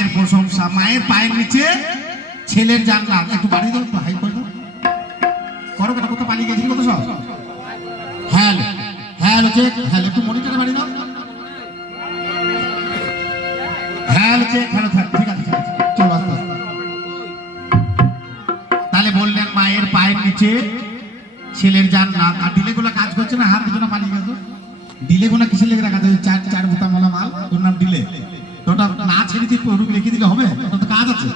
মায়ের প্রশংসা, মায়ের পায়ের নিচে ছেলের জান্নাত। একটু বাড়ি দাও, একটু হাই করে দাও, করো কেন, কোথাও পালিয়ে গেছি কত সব। হ্যাঁ হ্যাঁ চেক, হ্যাঁ একটু মনিটরে বাড়ি দাও, হ্যাঁ চেক, ভালো থাক, ঠিক আছে ঠিক আছে, চলো আস্তে আস্তে। তাহলে বললেন মায়ের পায়ের নিচে ছেলের জান্নাত। আর ডিলে গুলো কাজ করছে না, হাত দুটো পালিয়ে গেছে। ডিলে গুলো কিসে লেগে রাখা যায়? চার চার বোতামওয়ালা মাল, ওর নাম ডিলে। ওটা না ছেড়ে দিয়ে লিখে দিলে হবে? ওটা তো কাজ আছে।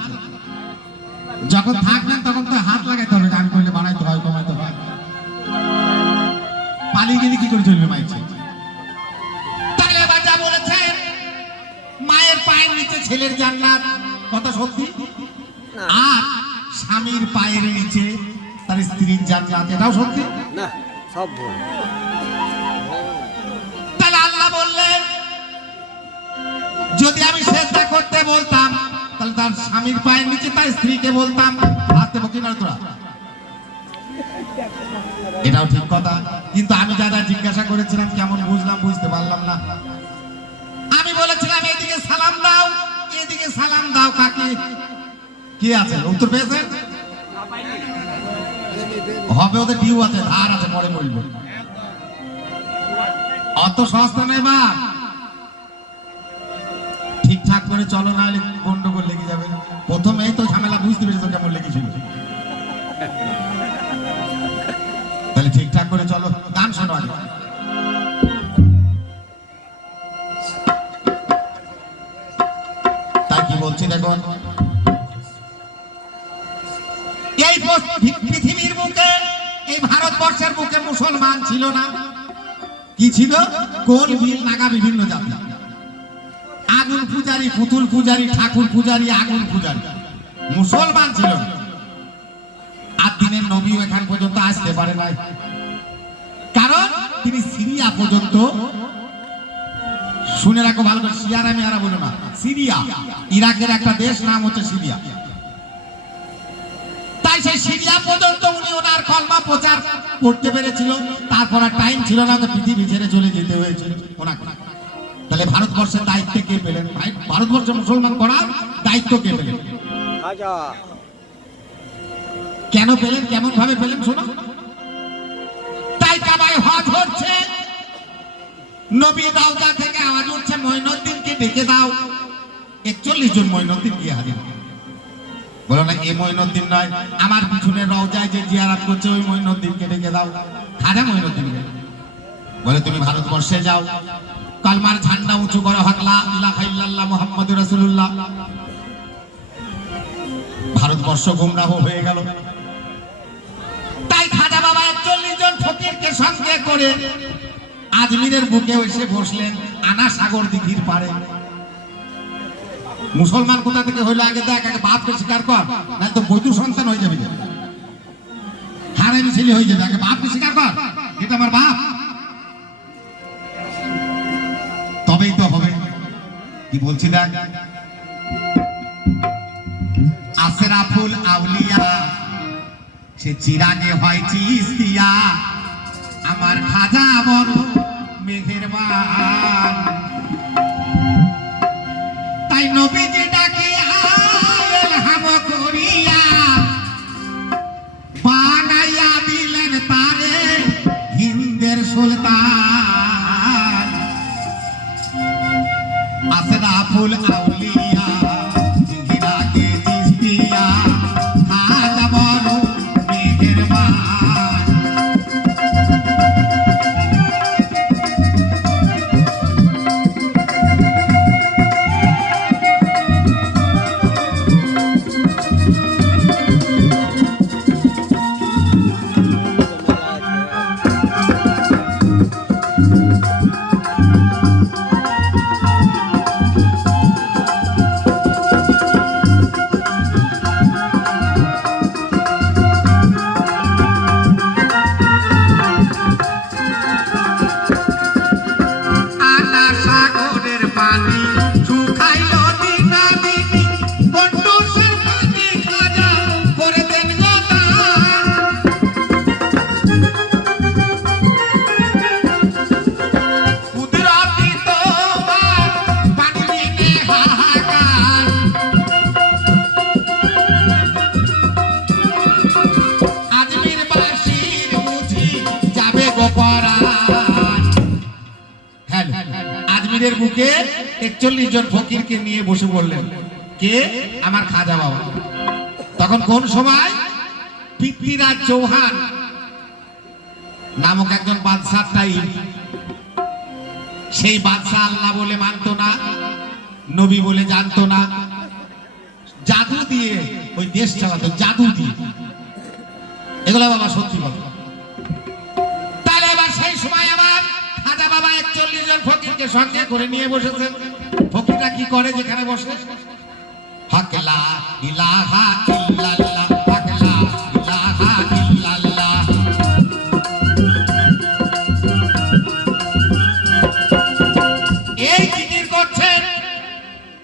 যখন থাকবেন তখন তো হাত লাগাইতে হবে, গান করলে বাড়াইতে হয়, কমাইতে হয়। পালিয়ে গেলে কি করে চলবে মায়ের ছেলে? তাহলে বাজা বলেছেন মায়ের পায়ের নিচে ছেলের জান্নাত, কথা সত্যি। আর স্বামীর পায়ের নিচে তার স্ত্রীর জান্নাত, এটাও সত্যি না, সব ভুল। তাহলে আল্লাহ বললেন যদি আমি সেজদা করতে বলতাম তাহলে তার স্বামীর পায়ের নিচে তার স্ত্রীকে বলতাম। হাতে বকি না তোরা, এটাও ঠিক কথা। কিন্তু আমি যা যা জিজ্ঞাসা করেছিলাম কেমন বুঝলাম, বুঝতে পারলাম না। আমি বলেছিলাম এইদিকে সালাম দাও, এইদিকে সালাম দাও, কাকে কি আছে? উত্তর পেয়েছেন? হবে, ওদের ডিউ আছে, ধার আছে, পরে বলবো। অত সস্তা নেই বা, ঠিকঠাক করে চলো, না হলে গন্ডগোল লেগে যাবে। প্রথমেই তো ঝামেলা, বুঝতে পেরেছো কেমন লেগেছিল। তাহলে ঠিকঠাক করে চলো, গান শোনো আগে। তাই কি বলছি দেখুন, এই পৃথিবীর বুকে, এই ভারতবর্ষের বুকে মুসলমান ছিল না। কি ছিল? কোল বিল নাগা বিভিন্ন জাতি, আগুন পূজারী, পুতুল পূজারী, ঠাকুর পূজারী, আগুন পূজারী, মুসলমান ছিল না। আর দিনের নবীও এখান পর্যন্ত আসতে পারে নাই, কারণ তিনি সিরিয়া পর্যন্ত, শুনে রাখো ভালো করে, সিয়ারা মেয়ারা বলো না, সিরিয়া, ইরাকের একটা দেশ, নাম হচ্ছে সিরিয়া। তাই সেই সিরিয়া পর্যন্ত উনি ওনার কলমা প্রচার করতে পেরেছিল। তারপর আর টাইম ছিল না, তো পৃথিবী ছেড়ে চলে যেতে হয়েছিল ওনাকে। তাহলে ভারতবর্ষের দায়িত্ব কে পেলেন? ভারতবর্ষে মুসলমান করার দায়িত্ব কে পেলেন? কেন পেলেন, কেমন ভাবে পেলেন শোনো। তাই কাবায় হজ হচ্ছে, নবী রওজা থেকে আওয়াজ উঠছে মঈনুদ্দিনকে ডেকে দাও। 41 জন মঈনুদ্দিন গিয়ে হাজির। বলো না এই মঈনুদ্দিন নয়, আমার পিছনে রওজায় যে জিয়ারত করছে ওই মঈনুদ্দিনকে ডেকে দাও। খাজা মঈনুদ্দিনকে বলে তুমি ভারতবর্ষে যাও, কালমার ঝান্ডা উঁচু করে, হক লা ইলাহা ইল্লাল্লাহ মুহাম্মাদুর রাসূলুল্লাহ। ভারতবর্ষ গুমরাহ হয়ে গেল। তাই খাজা বাবা 41 জন ফকিরকে সঙ্গে করে আজমিরের বুকে এসে বসলেন, আনা সাগর দিঘির পারে। মুসলমান কোথা থেকে হইলো আগে দেখ, আগে বাপকে স্বীকার কর, না তো বৈধ সন্তান হয়ে যাবে, হারামি ছেলে হয়ে যাবে। আগে বাপকে স্বীকার কর, এটা আমার বাপ, তবেই তো হবে। কি বলছি দেখ, আসরাফুল আউলিয়া সে চিরাগে হয় চিস্তিয়া, আমার খাজা বড় মেহেরবান। তাই নবীজি ডাকে ইলহাম করিয়া বানাইয়া দিলেন তারে হিন্দের সুলতান। আসরাফুল আউলিয়া চিরাগে চিস্তিয়া, খাজা বড় মেহেরবান। ঢুকে 41 জন ফকিরকে নিয়ে বসে বললেন, কে? আমার খাজা বাবা। তখন কোন সময় পৃথ্বীরাজ চৌহান নামক একজন বাদশার টাইম, সেই বাদশা আল্লাহ বলে মানতো না, নবী বলে জানতো না, জাদু দিয়ে ওই দেশ চালাতো, জাদু দিয়ে। এগুলো বাবা সত্যি কথা। তাহলে এবার সেই সময় আমার খাজা বাবা 41 জন ফকিরকে সঙ্গে করে নিয়ে বসেছেন। ফকিররা কি করে যেখানে বসে? হক লা ইলাহা ইল্লাল্লাহ, হক লা ইলাহা ইল্লাল্লাহ। এই জিকির করছেন,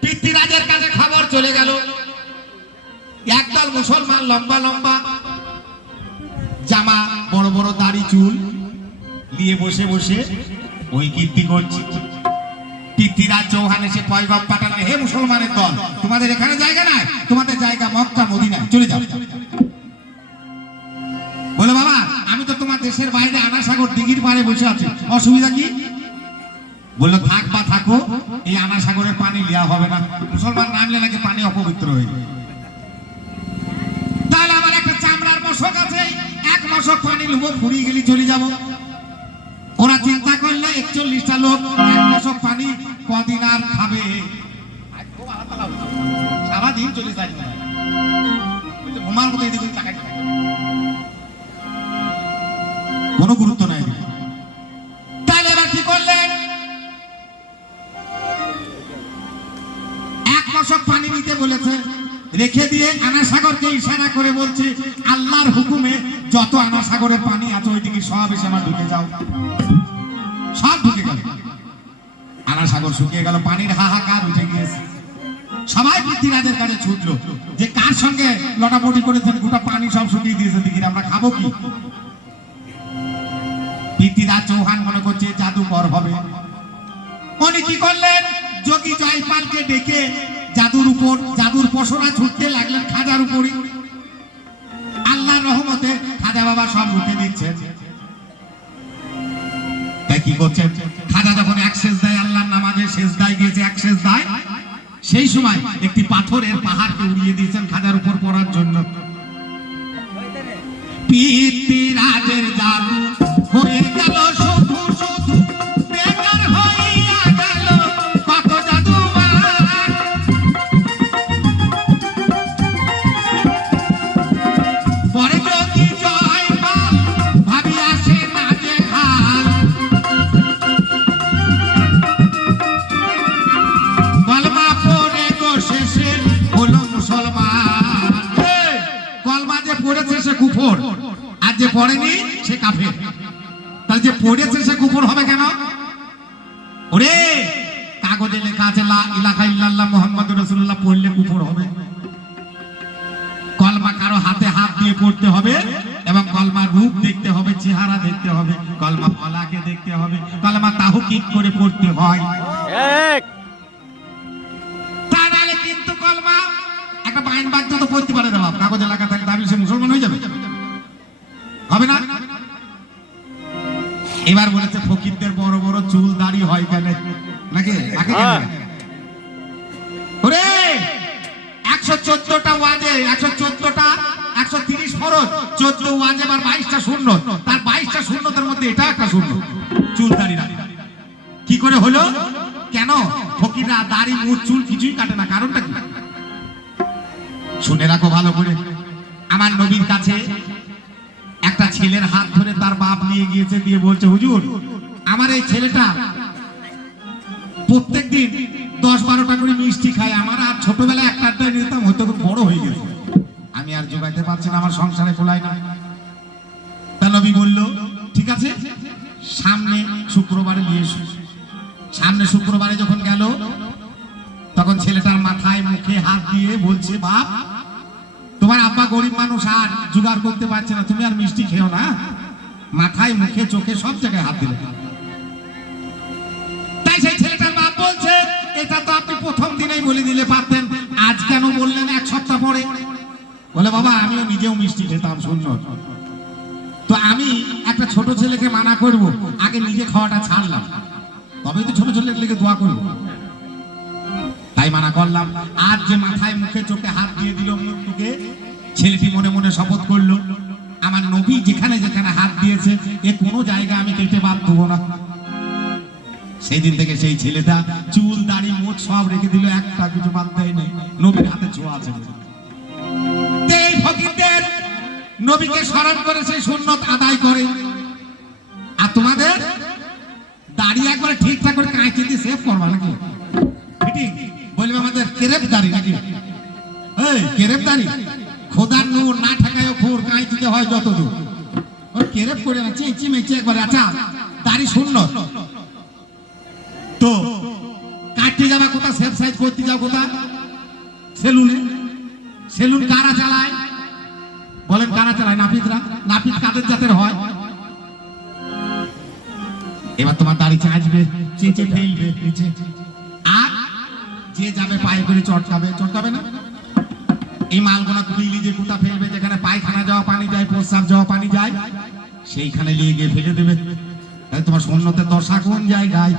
পৃথ্বীরাজের কাছে খবর চলে গেল, একদল মুসলমান লম্বা লম্বা জামা, বড় বড় দাড়ি চুল নিয়ে বসে বসে ওই কীর্তি করছে। পৃথ্বীরাজ চৌহান এসে পয়গম পাঠালেন, হে মুসলমানের দল, তোমাদের এখানে জায়গা নাই, তোমাদের জায়গা মক্কা মদিনায়, চলে যাও। বলে, বাবা আমি তো তোমার দেশের বাইরে আনাসাগর দিঘির পাড়ে বসে আছি, অসুবিধা কি? বললো, থাক বা থাকো, এই আনাসাগরের পানি লিয়া হবে না, মুসলমান নামলে নাকি পানি অপবিত্র হয়ে যায়। তাহলে আমার একটা চামড়ার মশক আছে, এক মশক পানি লুবো, ফুরিয়ে গেলে চলে যাব। ওরা চিন্তা করলে 41টা লোক এক মশক পানি কদিন আর খাবে? সারাদিন চলে যায়, ঘুমার মতো এদিকে তাকাই, কোনো গুরুত্ব নাই। তাহলে এবার কি করলেন? এক মশক পানি নিতে বলেছে, রেখে দিয়ে আনাসাগরকে ইশারা করে বলছে, আল্লাহর হুকুমে যত আনাসাগরের পানি আছে ওইদিকে সব এসে আমার ঢুকে যাও। সব ঢুকে গেল, আনাসাগর শুকিয়ে গেল, পানির হাহাকার উঠে গিয়েছে। সবাই পৃথ্বীরাজের কাছে ছুটলো যে কার সঙ্গে লটাপটি করেছেন, গোটা পানি সব শুকিয়ে দিয়েছে, দিকে আমরা খাবো কি? পৃথ্বীরাজ চৌহান মনে করছে জাদুকর হবে। উনি কি করলেন? যোগী জয়পালকে ডেকে জাদুর পশরা ছুটতে লাগলেন খাজার উপরে। আল্লাহর রহমতে খাজা বাবা সব রুখে দিচ্ছেন। তাই কি করছেন? খাজা যখন এক সেজদায়, আল্লাহর নামাজে সেজদায় গিয়েছে, এক সেজদায়, সেই সময় একটি পাথরের পাহাড়কে উড়িয়ে দিয়েছেন খাজার উপর পড়ার জন্য। পৃথ্বীরাজের জাদু হয়ে গেল শুধু শুধু, বেকার হইয়া গেল কত জাদুমান। পরে যোগী জয়পাল ভাবি আসে না যে হাল, কলমা পড়ে গো শেষে হলো মুসলমান। কলমা যে পড়েছে সে কুফর, আর যে পড়েনি সে কাফের। তাহলে যে পড়েছে সে কুফর হবে কেন? ওরে কাগজে লেখা আছে লা ইলাহা ইল্লাল্লাহ মুহাম্মাদুর রাসূলুল্লাহ, পড়লে কুফর হবে। কলমা কারো হাতে হাত দিয়ে পড়তে হবে, এবং কলমার রূপ দেখতে হবে, চেহারা দেখতে হবে, কলমা ফলাকে দেখতে হবে, কলমা তাহকিক করে পড়তে হয়। তা নাহলে কিন্তু কলমা একটা বাইন বাগদা তো পড়তে পারে না, বাপ কাগজে লেখা থাকে, তাহলে সে মুসলমান হয়ে যাবে? হবে না। এবার বলেছে ফকিরদের বড় বড় চুল দাড়ি হয় কেন নাকি? ওরে 114টা ওয়াজে, 114টা 130 ফরজ, 14 ওয়াজে আর 22টা সুন্নত, তার 22টা সুন্নতের মধ্যে এটা একটা সুন্নত, চুল দাড়ি না। কি করে হলো? কেন? ফকিররা দাড়ি মুখ চুল কিছুই কাটে না, কারণটা কি? শুনে রাখো ভালো করে। আমার নবীর কাছে একটা ছেলের হাত ধরে তার বাপ নিয়ে গিয়েছে, দিয়ে বলছে, হুজুর আমার এই ছেলেটা প্রত্যেকদিন 10-12টা করে মিষ্টি খায়, আমার আর ছোটবেলায় একটা আড্ডায় নিতাম, হয়তো খুব বড় হয়ে গেছে, আমি আর জোগাইতে পারছি না, আমার সংসারে কোলায় না। তা নবী বলল, ঠিক আছে সামনে শুক্রবারে নিয়ে এসো। সামনে শুক্রবারে যখন গেল, তখন ছেলেটার মাথায় মুখে হাত দিয়ে বলছে, বাপ তোমার আব্বা গরিব মানুষ, আর জোগাড় করতে পারছে না, তুমি আর মিষ্টি খেও না। মাথায় মুখে চোখে সব জায়গায় হাত দিলে। তাই সেই ছেলেটার বাপ বলছে, এটা তো আপনি প্রথম দিনেই বলে দিলে পারতেন, আজ কেন বললেন এক সপ্তাহ পরে? বলে, বাবা আমিও নিজেও মিষ্টি খেতাম সুন্নত, তো আমি একটা ছোট ছেলেকে মানা করব, আগে নিজে খাওয়াটা ছাড়লাম, তবে তো ছোট ছেলেকে দোয়া করবো। তাই মানা করলাম। আর যে মাথায় মুখে চোখে হাত দিয়ে দিল মুখ টুকে, ছেলেটি মনে মনে শপথ করলো আমার নবী যেখানে যেখানে হাত দিয়েছে এ কোনো জায়গা আমি কেটে বাদ দেবো না। সেই দিন থেকে সেই ছেলেটা চুল দাড়ি মোট সব রেখে দিল, একটা কিছু বাদ দেয় নাই, নবীর হাতে ছোঁয়া আছে। এই ফকিরদের নবীকে স্মরণ করে সেই সুন্নত আদায় করে। আর তোমাদের দাড়ি একবারে ঠিকঠাক করে কাঁচি দিয়ে সেভ করবা নাকি? বলবে আমাদের কেরেপ দাড়ি নাকি? এই কেরেপ দাড়ি খোদার নূর না ঠেকায় খোর কাঁচি দিতে হয় যত দূর, ওর কেরেপ করে না চেঁচি মেচি একবারে। আচ্ছা দাড়ি সুন্নত তো কাটতে যাবা কোথা, সেভ সাইজ করতে যাও কোথা? সেলুনে। সেলুন কারা চালায় বলেন? কারা চালায়? নাপিতরা। নাপিত কাদের জাতের হয়? এবার তোমার দাড়ি চাঁচবে, চেঁচে ফেলবে নিচে, আর যে যাবে পায়ে করে চটকাবে, চটকাবে না? এই মালগুলা কুড়িয়ে যে কুটা ফেলবে, যেখানে পায়খানা যাওয়া পানি যায়, প্রস্রাব যাওয়া পানি যায়, সেইখানে নিয়ে গিয়ে ফেলে দেবে। তোমার সুন্নতের দশা কোন জায়গায়?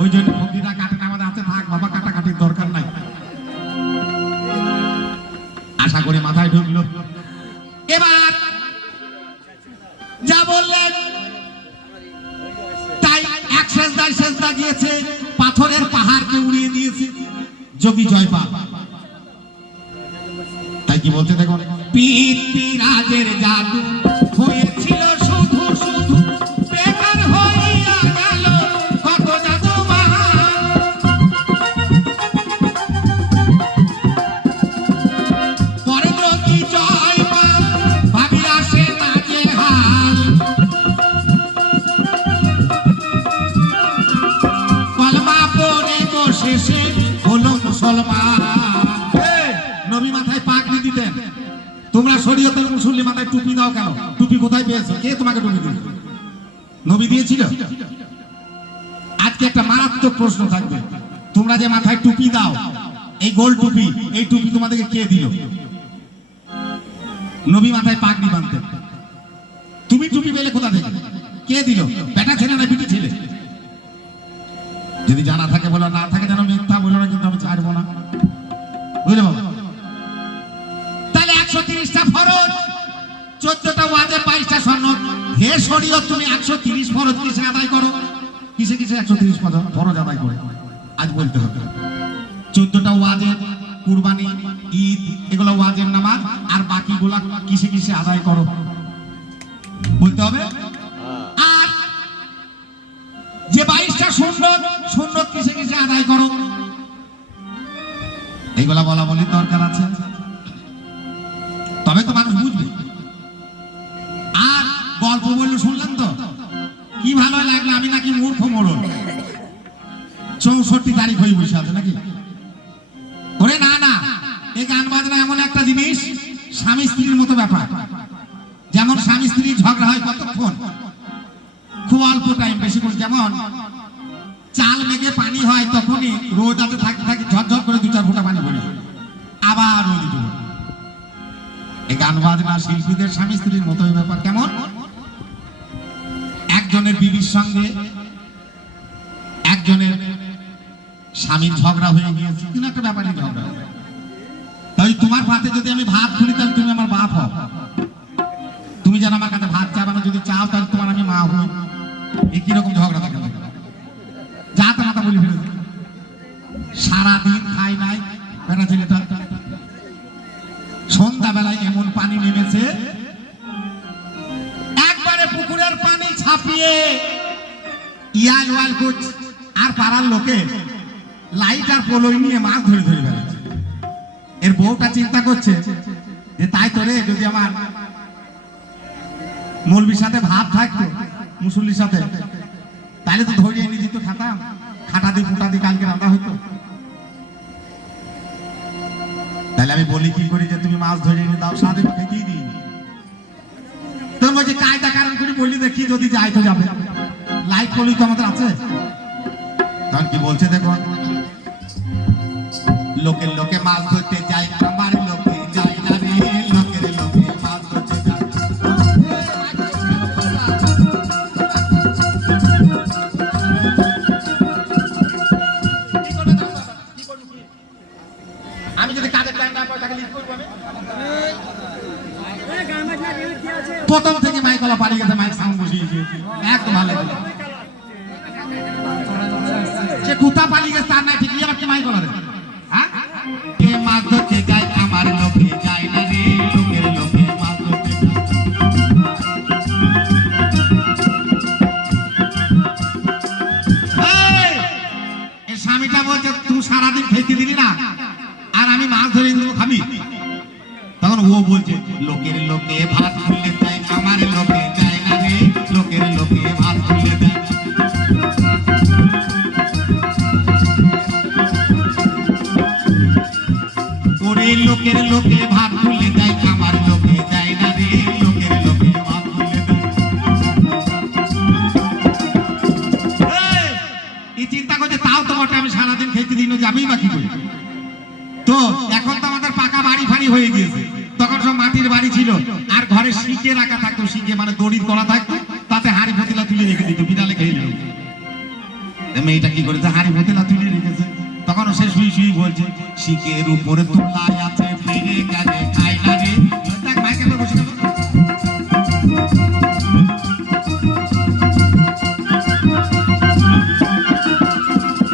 ওই জন্য ফকিরা কাটে না, আমাদের হাতে থাক বাবা, কাটাকাটির দরকার নাই। আশা করে মাথায় ঢুকলো। এবার যা বললেন তাই এক সেজদায় সেজদা গিয়েছে, পাথরের পাহাড়কে উড়িয়ে দিয়েছে যোগী জয়পাল। তাই কি বলতে দেখুন, পীর পিরাজের জাদু হয়েছিল শুধু শুধু, বেকার হইয়া গেল কত জাদু মহান। পরে যোগী জয়পাল ভাবিয়া সে নাজেহাল, কলমা পড়ে গো শেষে হলো মুসলমান। নবী মাথায় পাগড়ি দিতেন, তোমরা শরীয়তের মুসল্লি মাথায় টুপি দাও কেন? টুপি কোথায় পেয়েছো? কে তোমাকে টুপি দিল? নবী দিয়েছিল? আজকে একটা মারাত্মক প্রশ্ন থাকবে, তোমরা যে মাথায় টুপি দাও, এই গোল টুপি, এই টুপি তোমাদেরকে কে দিল? নবী মাথায় পাগড়ি বাঁধতেন, তুমি টুপি পেলে কোথা থেকে? কে দিল? বেটা ছেলে না বিটি ছেলে? যদি জানা থাকে বলো, না থাকে যেন মিথ্যা বলো না, কিন্তু আমি ছাড়বো না, বুঝলে বাবা? তাহলে 130টা ফরজ, 14টা ওয়াজিব, 22টা সুন্নাত। হে শরীয়ত, তুমি 130 ফরজ কিসে আদায় করো? কিসে কিসে 130 ফরজ আদায় করে? আজ বলতে হবে। 14টা ওয়াজিব, কুরবানি, ঈদ, এগুলো ওয়াজিব নামাজ, আর বাকিগুলা কিসে কিসে আদায় করো বলতে হবে। আর যে 22টা সুন্নাত, সুন্নাত কিসে কিসে আদায় করো, এইগুলা বলা বলির দরকার আছে, তবে তো মানুষ বুঝবে। আর গল্প বললো শুনলেন তো কি ভালো লাগলো, আমি নাকি মূর্খ মরণ 64 তারিখ হয়ে বসে আছে নাকি? ওরে না না, এই গান বাজনা এমন একটা জিনিস, স্বামী স্ত্রীর মতো ব্যাপার। যেমন স্বামী স্ত্রী ঝগড়া হয় কতক্ষণ? খুব অল্প টাইম, বেশি করে। যেমন চাল মেঘে পানি হয়, তখনই রোদ আতে থাকতে থাকে, ঝরঝর করে 2-4 ফোঁটা পানি পড়ে, আবার রোদ উঠে। এই গান বাজনা শিল্পীদের স্বামী স্ত্রীর মতো ব্যাপার। কেমন? একজনের বিবির সঙ্গে একজনের স্বামীর ঝগড়া হয়ে গিয়েছে, কিন্তু একটা ব্যাপারে ঝগড়া। তাই তোমার ভাতে যদি আমি ভাত খুলি, তাহলে তুমি আমার বাপ হও। তুমি যেন আমার কাছে ভাত চাবে না, যদি চাও তাহলে তোমার আমি মা হই। এই কিরকম ঝগড়া থাকে? যা তা মাথা বলি ফেলেছে, সারাদিন খাই নাই বেটা ছেলেটা। সন্ধ্যাবেলায় এমন পানি নেমেছে, একবারে পুকুরের পানি ছাপিয়ে ইয়াল ওয়াল করছে, আর পাড়ার লোকে লাইট আর পোলই নিয়ে মাছ ধরে ধরে বেড়াচ্ছে। এর বউটা চিন্তা করছে যে তাই তো রে, যদি আমার মৌলবীর সাথে ভাব থাকতো, মুসল্লির সাথে, তাহলে তো ধরে এনে দিত, খাতাম খাটা দিয়ে ফুটা দিয়ে কালকে রান্না হইতো। তাহলে আমি বলি কি করি, যে তুমি মাছ ধরে এনে দাও, সাথে খেতেই দিই। তোর বলছে কায়দা কারণ করে বলি, দেখি যদি যাই তো যাবে, লাইট পলি তো আমাদের আছে। তখন কি বলছে দেখো, লোকের লোকে মাছ ধরতে যায়, আমার লোকে যায় না রে, লোকের লোকে মাছ ধরতে যায়। প্রথম থেকে মাইক গলা পালিয়ে গেছে, মাইক সাউন্ড বসিয়েছে, একদম ভালো লাগলো। সে কুতা পালিয়ে গেছে তার নাই, ঠিকই আবার কি মাইক গলা দেবে? হ্যাঁ, কে মাছ ধরতে যায় আমার লোকে যায় না রে, লোকের লোকে মাছ ধরতে যায়। এই স্বামীটা বলছে তুই সারাদিন খেতে দিলি না, আর আমি মাছ ধরে দেবো খাবি। তখন ও বলছে লোকের লোকে ভাত খুললে যায় আমার লোকে যায় না রে, লোকের লোকে ভাত খুললে যায়। ওরে লোকের লোকে ভাত খুললে যায় আমার লোকে যায় না রে, লোকের লোকে ভাত খুললে যায়। এই চিন্তা করছে তাও তো বটে, আমি সারাদিন খেতে দিন যাবেই বা কি করি। তো এখন তো আমাদের পাকা বাড়ি ফাড়ি হয়ে গিয়েছে, তখন সব মাটির বাড়ি ছিল, আর ঘরে শিখে রাখা থাকতো, শিখে মানে দড়ির করা থাকতো, তাতে হাড়ি ফতিলা তুলে রেখে দিত, বিড়ালে খেয়ে নিল। মেয়েটা কি করেছে, হাড়ি ফতিলা তুলে রেখেছে, তখন সে শুই শুই বলছে শিখের উপরে তোলায় আছে ফিরে কাজে খাই না রে। দেখ মাইকে বসে গেল,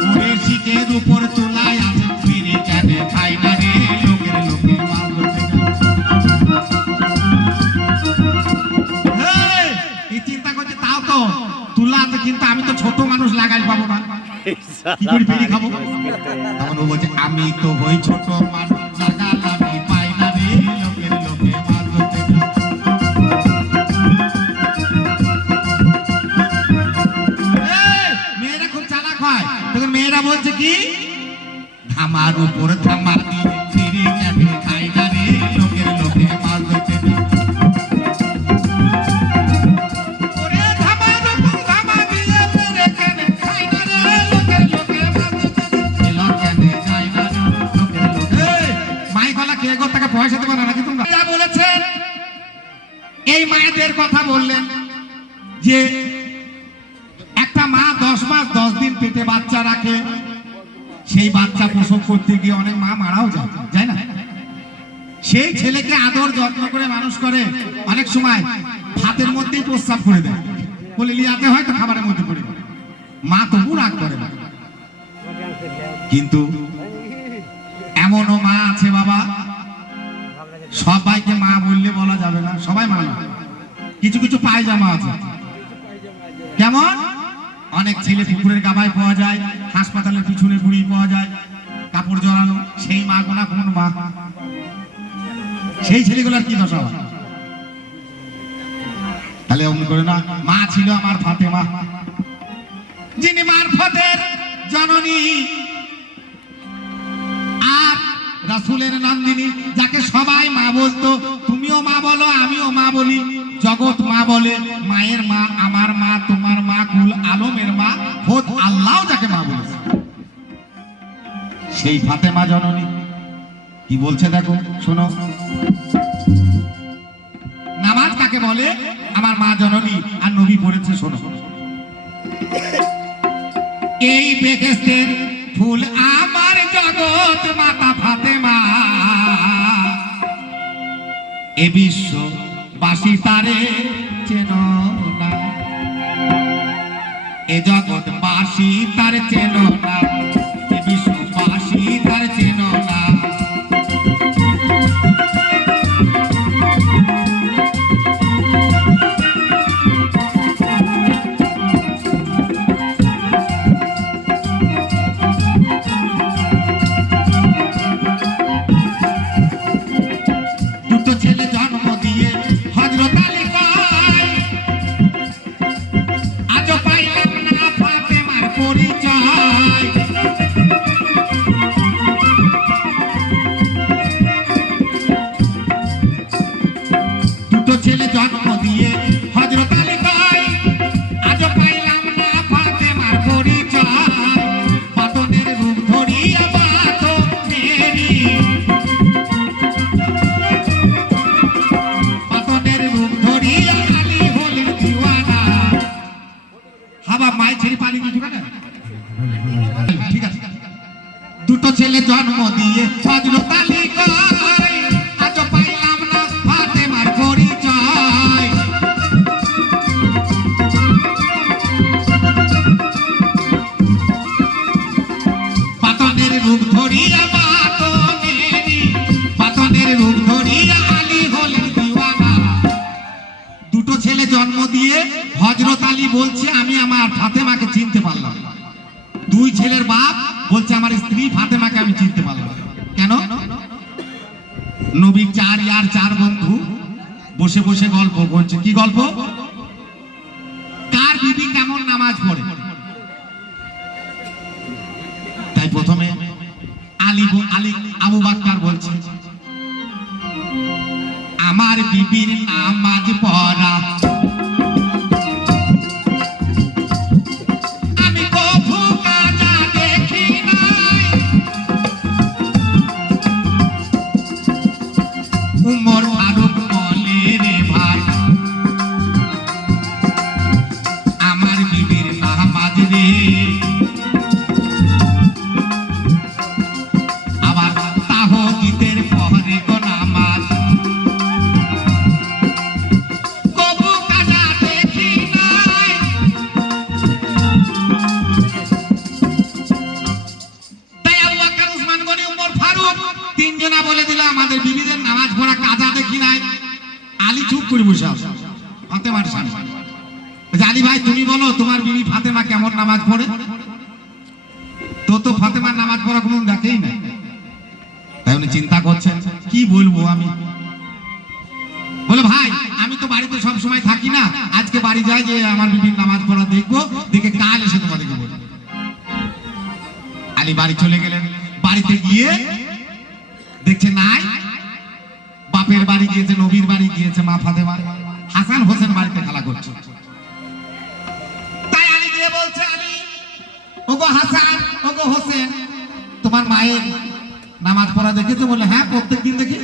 ওরে শিখের উপরে তোলায় আছে ফিরে কাজে খাই না রে, লোকের লোকে মাছ ধরতে যায়। এই চিন্তা করছে তাও তো তুলা আছে, কিন্তু আমি তো ছোট মানুষ লাগাই পাবো না, কি করে পেরে খাবো। তখন ও বলছে আমি তো হই ছোট মানুষ, লাগাল আমি পাই না রে, লোকের লোকে মাছ ধরতে যায়। মেয়েরা খুব চালাক হয়, তখন মেয়েরা বলছে কি ধামার উপরে ধামা দিয়ে ফিরে যাবে খাই না রে, লোকের লোকে মাছ ধরতে যায়। পয়সা দেবো না নাকি তোমরা? যা বলেছেন এই মায়েদের কথা বললেন যে একটা মা 10 মাস 10 দিন পেটে বাচ্চা রাখে, সেই বাচ্চা প্রসব করতে গিয়ে অনেক মা মারাও যায় না। সেই ছেলেকে আদর যত্ন করে মানুষ করে, অনেক সময় ভাতের মধ্যেই প্রস্রাব করে দেয়, বলে লিয়াতে হয়তো খাবারের মধ্যে পড়ে, মা তবু রাগ করে না। কিন্তু এমনও মা আছে বাবা, সবাইকে মা বললে বলা যাবে না, সবাই মা না, কিছু কিছু পায়জামা আছে। কেমন অনেক ছেলে পুকুরের গাবায় পাওয়া যায়, হাসপাতালের পিছনে বুড়ি পাওয়া যায়, কাপড় জড়ানো, সেই মা গোনা কোন মা? সেই ছেলেগুলোর কি দশা হয়? তাহলে অমনি করে না, মা ছিল আমার ফাতেমা, যিনি মারফতের জননী আর রাসূলের নন্দিনী, যাকে সবাই মা বলতো। তুমিও মা বলো, আমিও মা বলি, জগৎ মা বলে। মায়ের মা, আমার মা, তোমার মা, কুল আলমের মা, খোদ আল্লাহ যাকে মা বলেছে, সেই ফাতেমা জননী কি বলছে দেখো, শোনো। নামাজ কাকে বলে? আমার মা জননী, আর নবী পড়েছে, শোনো। এই বেহেশতের ফুল আমার জগৎ মাতা ফাতেমা, এ বিশ্ববাসী তারে চেনো না, এ জগৎবাসী তার চেনো না, এ বিশ্ববাসী তার চেনো না। ছেলে জন্ম দিয়ে হযরত আলী কয়, আজ পাইলাম না ফাতেমার পরিচয়, পাতনের রূপ ধরিয়া পাতনের রূপ ধরিয়া আলী হলেন দিওয়ানা। হাবা মাই ছেড়ে পালি কিছু না, ঠিক আছে। দুটো ছেলে জন্ম দিয়ে হযরত আলী কয়, আজ পাইলাম না ফাতেমার পরিচয়, জন্ম দিয়ে হযরত আলী বলছে আমি আমার ফাতেমাকে চিনতে পারলাম না। দুই ছেলের বাপ বলছে আমার স্ত্রী ফাতেমাকে আমি চিনতে পারলাম না। কেন? নবীর চার বন্ধু বসে বসে গল্প করছে। কি গল্প? কার বিবি কেমন নামাজ পড়ে। তাই প্রথমে আলী আবু বকর বলছে আমার বিবির নামাজ পড়া আমি কভু কাজা দেখি নাই। উমর ফারুক বলে রে ভাই আমার বিবির নামাজ রে আবার তাহজ্জুদের পরে গো নামাজ কবু কাজা দেখি নাই। তাই আবু বকর, উসমান গনি, উমর ফারুক তিনজনা বলে দিল আমাদের বিবিদের নামাজ পড়া কাজা দেখি নাই। আলী চুপ করে বসে আছে ফাতেমার সামনে। আলী ভাই তুমি বলো তোমার বিবি ফাতেমা কেমন নামাজ পড়ে? তো ফাতেমার নামাজ পড়া কোনো দেখেই নাই। তাই উনি চিন্তা করছেন কি বলবো আমি। বলে ভাই আমি তো বাড়িতে সব সময় থাকি না, আজকে বাড়ি যাই যে আমার বিবির নামাজ পড়া দেখবো, দেখে কাল এসে তোমাদেরকে বলবো। আলী বাড়ি চলে গেলেন। বাড়িতে গিয়ে দেখছে নাই, বাপের বাড়ি গিয়েছে, নবীর বাড়ি গিয়েছে মা ফাতেমা, হাসান হোসেন বাড়িতে খেলা করছে। তাই আলী গিয়ে বলছে আলী ওগো হাসান ওগো হোসেন তোমার মায়ের নামাজ পড়া দেখেছো? বলে হ্যাঁ প্রত্যেকদিন দেখি।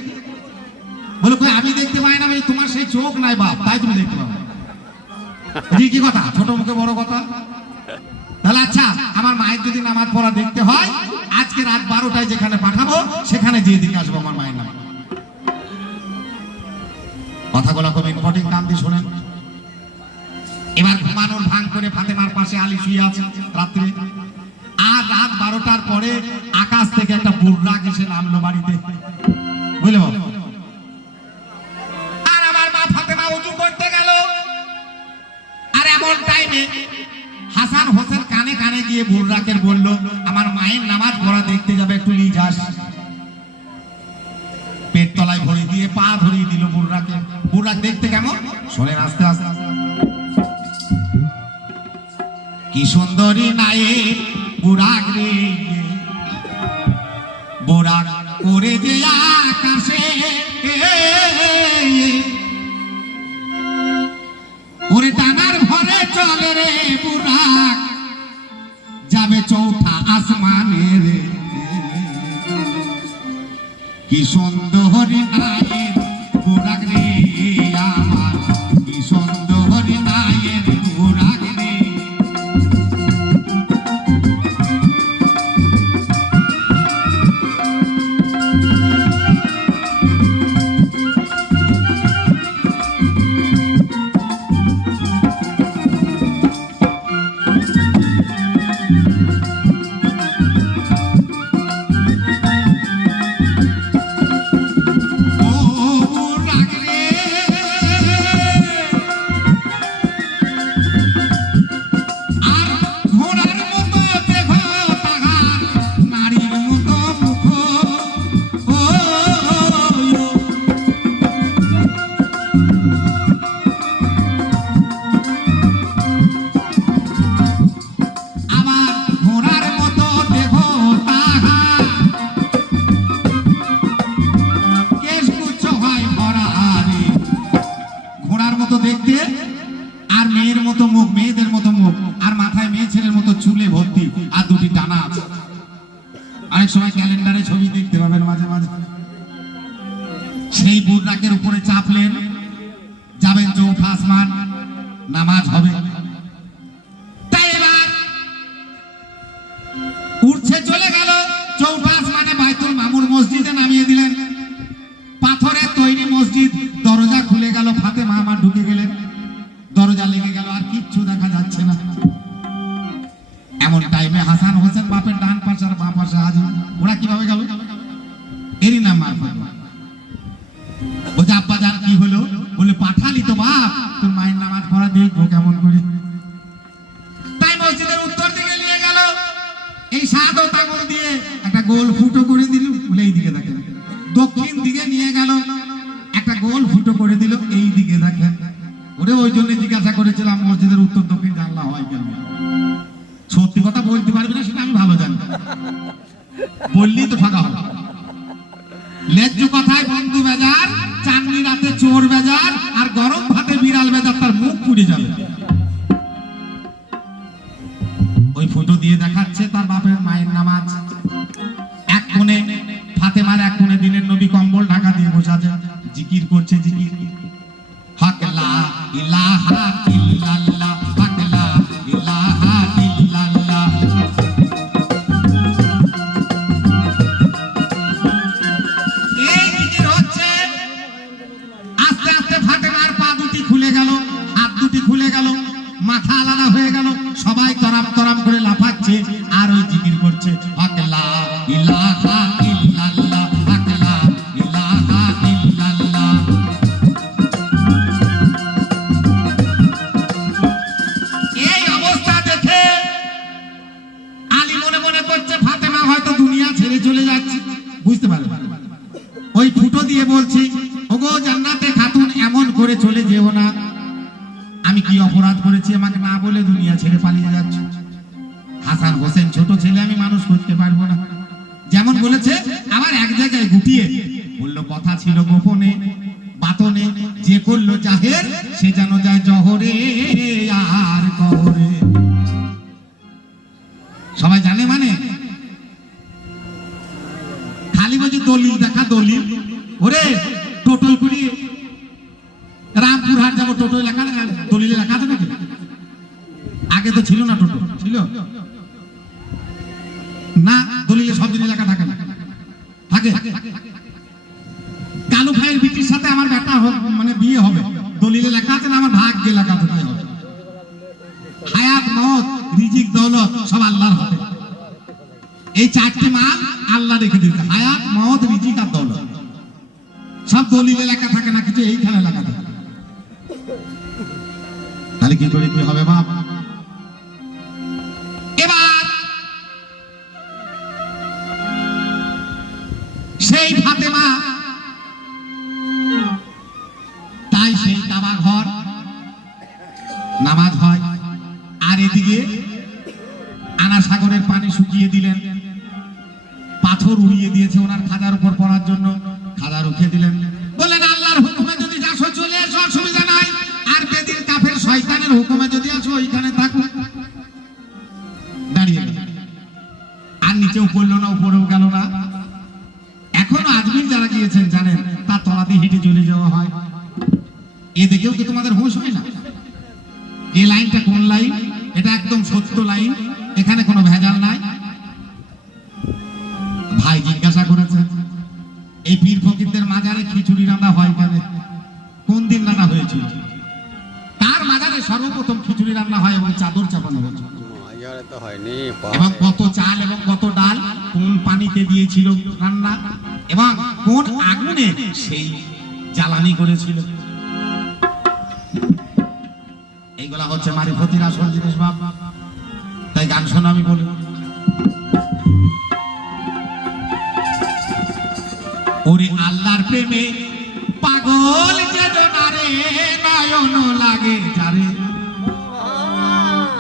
বলে কই আমি দেখতে পাই না, তোমার সেই চোখ নাই বাপ, তাই তুমি দেখতে পাও। কি কথা, ছোট মুখে বড় কথা। তাহলে আচ্ছা আমার মায়ের যদি নামাজ পড়া দেখতে হয় আজকে রাত 12টায় যেখানে পাঠাবো সেখানে যেয়ে দিকে আসবো আমার মায়ের নামাজ। কথাগুলো খুব ইম্পর্টেন্ট, কান দিয়ে শোনেন। এবার ঘুমানোর ভান করে ফাতেমার পাশে আলী শুয়ে আছে রাত্রে। আর রাত 12টার পরে আকাশ থেকে একটা বুর্রাক এসে নামলো বাড়িতে। বুঝলে বাবা? আর আমার মা ফাতেমা উজু করতে গেল। আর এমন টাইমে হাসান হোসেন কানে কানে গিয়ে বুর্রাকের বলল আমার মায়ের নামাজ পড়া দেখতে যাবে, একটু নিয়ে যাস। পেট তলায় ভরে দিয়ে পা ধরিয়ে দিল বুর্রাকে। বুর্রাক দেখতে কেমন শোনেন আস্তে আস্তে। কি সুন্দরী নায়ে বুরাক রে, বুরাক করে যে আকাশে ওরে টানার ভরে চলে রে বুরাক যাবে চৌথা আসমানে রে। কি সুন্দরী নায়ে বুরাক রে আমার, কি সুন্দরী নায়ে বুরাক রে। অনেক সময় ক্যালেন্ডারে ছবি দেখতে পাবেন মাঝে মাঝে। সেই বুর্রাকের উপরে চাপলেন, যাবেন চৌথা আসমান, নামাজ হবে। তাই এবার উঠছে চলে গেল চৌথা আসমানে, বাইতুল মামুর মসজিদে নামিয়ে দিলেন। পাথরের তৈরি মসজিদ, দরজা খুলে গেল, ফাতেমা আমার ঢুকে গেলেন। দরজা লেগে গেল, আর কিচ্ছু দেখা যাচ্ছে না। এমন টাইমে হাসান হোসেন বাপের ডান পাশে আর বাঁ পাশে হাজির। ওরা কিভাবে গেল? এরই নাম মারফত। বলছে আব্বা জান কি হলো? বলে পাঠালি তো বাপ তোর মায়ের নামাজ দেখবো কেমন করে। তাই মসজিদের উত্তর দিকে নিয়ে গেল, এই সাদত আঙুল দিয়ে একটা গোল ফুটো করে দিল, বলে এই দিকে দেখেন। দক্ষিণ দিকে নিয়ে গেল, একটা গোল ফুটো করে দিল, এই দিকে দেখেন। ওরে ওই জন্য জিজ্ঞাসা করেছিলাম মসজিদের উত্তর দক্ষিণ জানলা হয় কেন? সত্যি কথা বলতে পারবি না সেটা আমি ভালো জানি, বললেই তো ফাঁকা হবে। ন্যায্য কথায় বন্ধু বেজার, চাঁদনি রাতে চোর বেজার, আর গরম ভাতে বিড়াল বেজার, তার মুখ পুড়ে যাবে। ওই ফটো দিয়ে দেখাচ্ছে তার বাপের মায়ের নামাজ। এক কোণে ফাতেমার, এক কোণে দিনের নবী কম্বল ঢাকা দিয়ে বসে আছে, জিকির করছে, জিকির। হক লা ইলাহা ইল্লাল্লাহ, হক লা ইলাহা ইল্লাল্লাহ। এই জিকির হচ্ছে। আস্তে আস্তে ফাতেমার পা দুটি খুলে গেল, হাত দুটি খুলে গেল, মাথা আলাদা হয়ে গেল, সবাই তরাম তরাম করে লাফাচ্ছে আর ওই জিকির করছে, হক লা ইলাহা ইল্লাল্লাহ, হক লা ইলাহা ইল্লাল্লাহ। এই অবস্থা দেখে আলী মনে মনে করছে ফাতেমা হয়তো দুনিয়া ছেড়ে চলে যাচ্ছে, বুঝতে পারবে। ওই ফুটো দিয়ে বলছি, ওগো জান্নাতে খাতুন, এমন করে চলে যেও না। আমি কি অপরাধ করেছি আমাকে না বলে দুনিয়া ছেড়ে পালিয়ে যাচ্ছ? হাসান হোসেন ছোট ছেলে, আমি মানুষ করতে পারবো না। যেমন বলেছে, আবার এক জায়গায় গুটিয়ে বললো, কথা ছিল গোপনে বাতনে, যে করলো জাহের সে যেন যায় জহরে আর কবরে। সবাই জানে মানে খালি বলছি দলিল দেখা, দলিল। ওরে টোটোল করি রামপুরহাট যাবো, টোটো লেখা, দলিলে লেখা আছে নাকি? আগে তো ছিল না, টোটো ছিল না, দলিলে সব দিনে লেখা থাকে না, থাকে। কালু ভাইয়ের বিটির সাথে আমার বেটা মানে বিয়ে হবে, দলিলে লেখা আছে না? আমার ভাগ্যে লেখা আছে। হায়াত, মওত, রিজিক, দৌলত সব আল্লাহর হাতে। এই চারটি মাল আল্লাহ রেখে দিয়েছে, হায়াত, মওত, রিজিক আর দৌলত। সব দলিলে লেখা থাকে না, কিছু এইখানে লেখা থাকে। তাহলে কি করে কি হবে বাপ? এবার সেই ফাতেমা, তাই সেই কাবা ঘর নামাজ হয়, আর এদিকে আনা সাগরের পানি শুকিয়ে দিলেন, পাথর উড়িয়ে দিয়েছে ওনার খাদার উপর পড়ার জন্য, খাদা রুখে দিলেন, বললেন আল্লাহর হুকুমে যদি যাসো চলে এসো, অসুবিধা নাই। আর বেদিন কাফের শয়তানের হুকুমে যদি আসো ওইখানে থাকো। দাঁড়িয়ে গেল, আর নিচেও পড়লো না, উপরেও গেল না। এখনো আজমির যারা গিয়েছেন জানেন, তার তলা দিয়ে হেঁটে চলে যাওয়া হয়। এ দেখেও কি তোমাদের হুঁশ হয় না? এই লাইনটা কোন লাইন? এটা একদম সত্য লাইন, এখানে কোনো ভেজাল নাই। ভাই জিজ্ঞাসা করেছে, এই পীর ফকিরদের মাজারে খিচুড়ি রান্না হয় কেন? কোন দিন রান্না হয়েছিল? তার মাজারে সর্বপ্রথম খিচুড়ি রান্না হয় এবং চাদর চাপানো হয়েছিল। এবং কত চাল এবং কত ডাল কোন পানিতে দিয়েছিল রান্না, এবং কোন আগুনে সেই জ্বালানি করেছিল, এইগুলা হচ্ছে মারিফতের আসল জিনিস বাপ। তাই গান শোনো, আমি বলি, ওরে আল্লাহর প্রেমে পাগল যে জনারে, নয়ন লাগে যারে,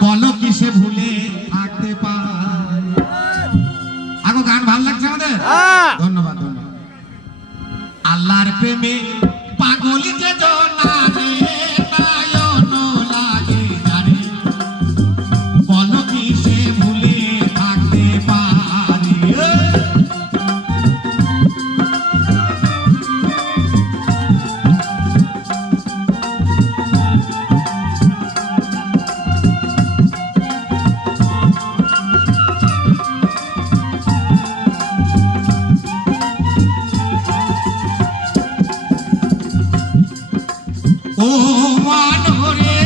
বলো কি সে ভুলে থাকতে পারে? আগো গান ভালো লাগছে আমাদের, ধন্যবাদ ধন্যবাদ। আল্লাহর প্রেমে পাগল যে জনারে, নয়ন লাগে যারে, বলো কি সে ভুলে থাকতে পারে? ও মানরে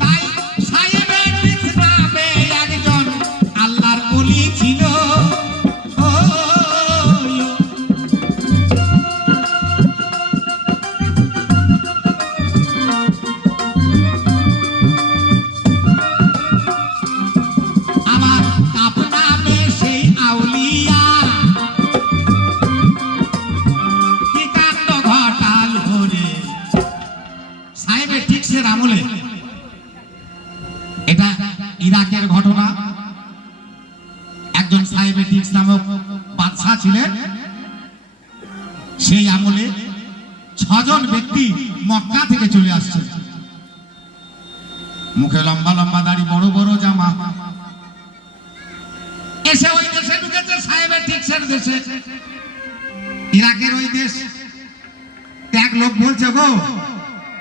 তাই সাহেবের নামে একজন আল্লাহর ওলি ছিল। ও বাদশাহ ছিলেন, সেই আমলে 6 জন ব্যক্তি মক্কা থেকে চলে আসছে। মুখে লম্বা লম্বা দাড়ি, বড় বড় জামা, এসে ওই দেশে ঢুকেছে, সাহেবের ঠিকসের দেশে, ইরাকের ওই দেশ। এক লোক বলছে, গো